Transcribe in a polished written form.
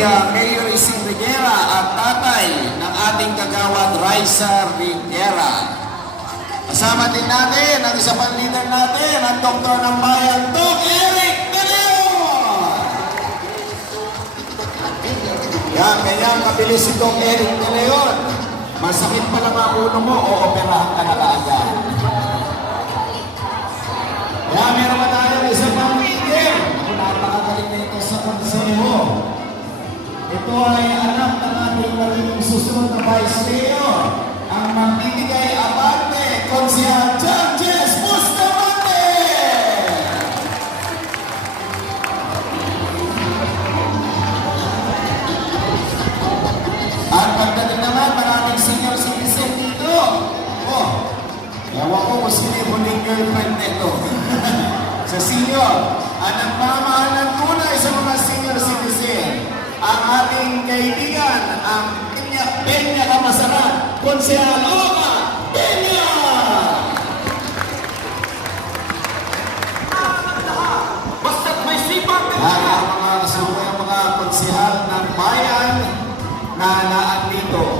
Mayor Ising Riguera at tatay ng ating kagawad Raisa Riguera. Kasama din natin ang isa pang leader natin, ang Doktor ng Bayan, Doc Eric De Leon! Yan, ganyan kabilis si Doc Eric De Leon. Masakit pa lang ang ulo mo o operahan ka na kaagad. Yan, meron pa tayo isa pang leader. Ako napakagaling na ito sa konseho. Ito ay anak ng ating magiging susunod na Vice Mayor. Ang magbibigay abante, Konsehal Judges Bustamante! At pagdating naman, maraming senior citizen dito. Oh, ewan ko kung sino yung huling girlfriend nito. Sa senior, ang nagmamahalan tunay sa mga senior citizen, ang ating kaibigan, ang Peña Kamasaran, Konsehal Oka Peña! Basta't may sipag! Ang mga kasubay, ang mga konsehal ng bayan na naandito.